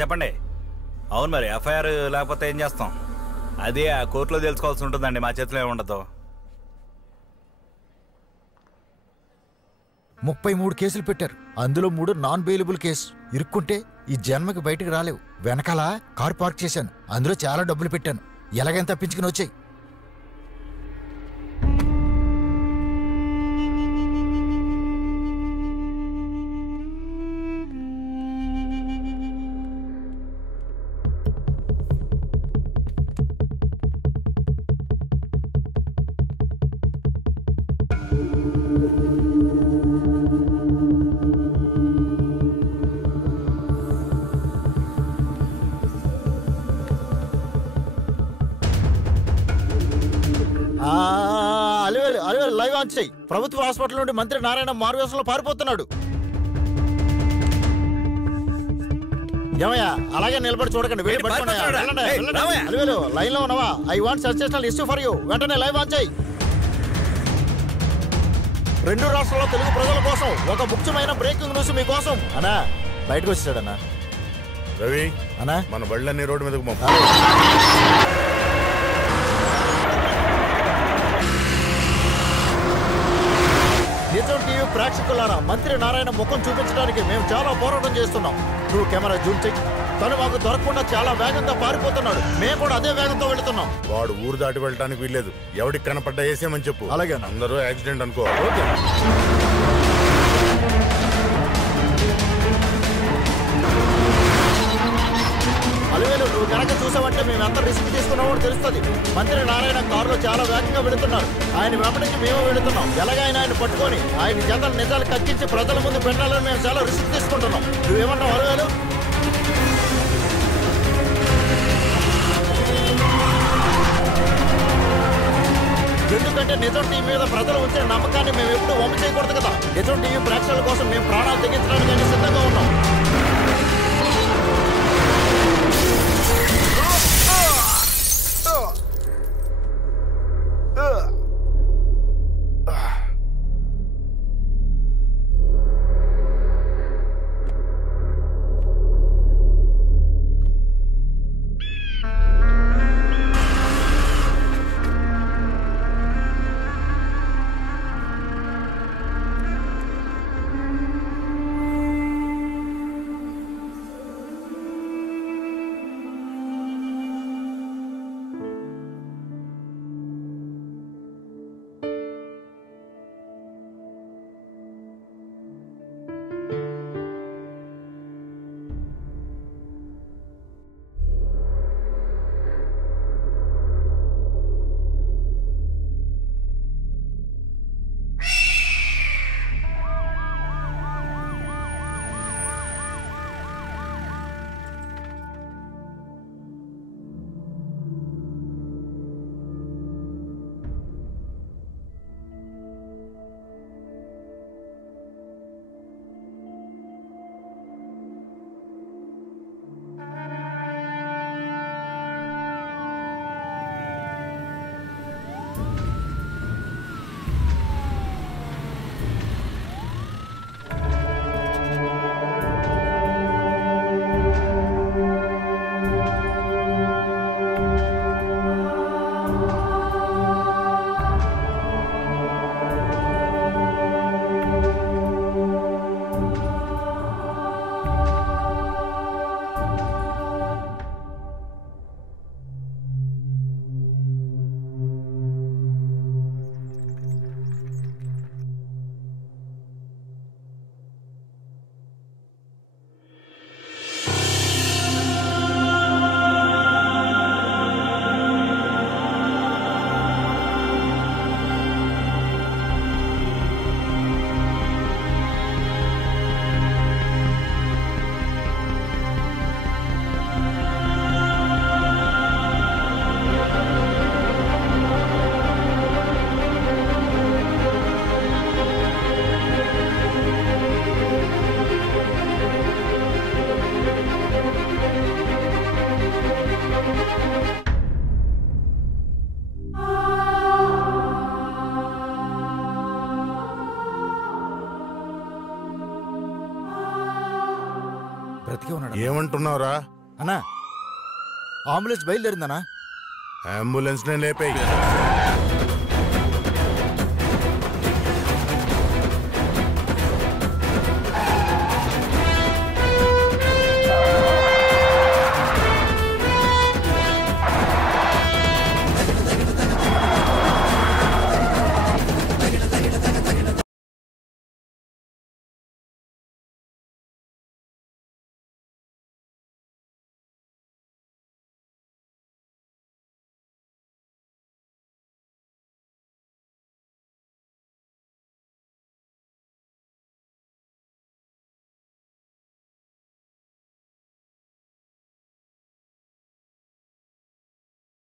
చెప్పండి. అవును మరి ఎఫ్ఐఆర్ లేకపోతే ఏం చేస్తాం? అది ఆ కోర్టులో తెలుసుకోవాల్సి ఉంటుందండి, మా చేతిలో ఏముండదు. 33 కేసులు పెట్టారు, అందులో 3 నాన్ బెయిలబుల్ కేసు. ఇరుక్కుంటే ఈ జన్మకి బయటకు రాలేవు. వెనకాల కారు పార్క్ చేశాను, అందులో చాలా డబ్బులు పెట్టాను. ఎలాగైనా తప్పించుకుని వచ్చాయి. లైవ్ ఆన్ చేయి. ప్రభుత్వ హాస్పిటల్ నుండి మంత్రి నారాయణ మారువేషంలో పారిపోతున్నాడు. ఏమయ్యా అలాగే నిలబడి చూడకండి, లైన్ లో ఉన్నావా? I want sensational issue for you. వెంటనే లైవ్ ఆన్ చేయి. 2 రాష్ట్రాల్లో తెలుగు ప్రజల కోసం ఒక ముఖ్యమైన బ్రేకింగ్ న్యూస్ మీకోసం. అన్నా బయటకు వచ్చాడన్నా. రవి అన్నా మన బళ్ళన్నీ రోడ్డు మీదకు పంపు. నిజం టీవీ ప్రేక్షకులారా, మంత్రి నారాయణ ముఖం చూపించడానికి మేము చాలా పోరాటం చేస్తున్నాం. నువ్వు కెమెరా జూమ్ చెయ్యి. తను మాకు దొరకకుండా చాలా వేగంగా పారిపోతున్నాడు. మేము కూడా అదే వేగంతో వెళుతున్నాం. వాడు ఊరు దాటి వెళ్ళడానికి వీల్లేదు. ఎవరికి కనపడ్డా వేసేమని చెప్పు. అలాగే అందరూ యాక్సిడెంట్ అనుకో. ఓకే. అలివేలు నువ్వు కనుక చూసావంటే మేము ఎంత రిస్క్ తీసుకున్నామో తెలుస్తుంది. మంత్రి నారాయణ కారులో చాలా వేగంగా వెళుతున్నారు. ఆయన వెంబడించి మేము వెళుతున్నాం. ఎలాగైనా ఆయన పట్టుకొని ఆయన జతలు నిజాలు కక్కించి ప్రజల ముందు పెట్టాలని మేము చాలా రిస్క్ తీసుకుంటున్నాం. నువ్వేమన్నావు అలివేలు? ఎందుకంటే నిజం టీవీ మీద ప్రజలు ఉంచిన నమ్మకాన్ని మేము ఎప్పుడు వమ్ము చేయకూడదు కదా. నిజం టీవీ ప్రేక్షకుల కోసం మేము ప్రాణాలు తెగించడానికి సిద్ధంగా ఉన్నాం. బ్రతికే ఉన్నాడు. ఏమంటున్నావురా? అన్నా అంబులెన్స్ బయలుదేరిందనా? అంబులెన్స్ నే లేపేయి.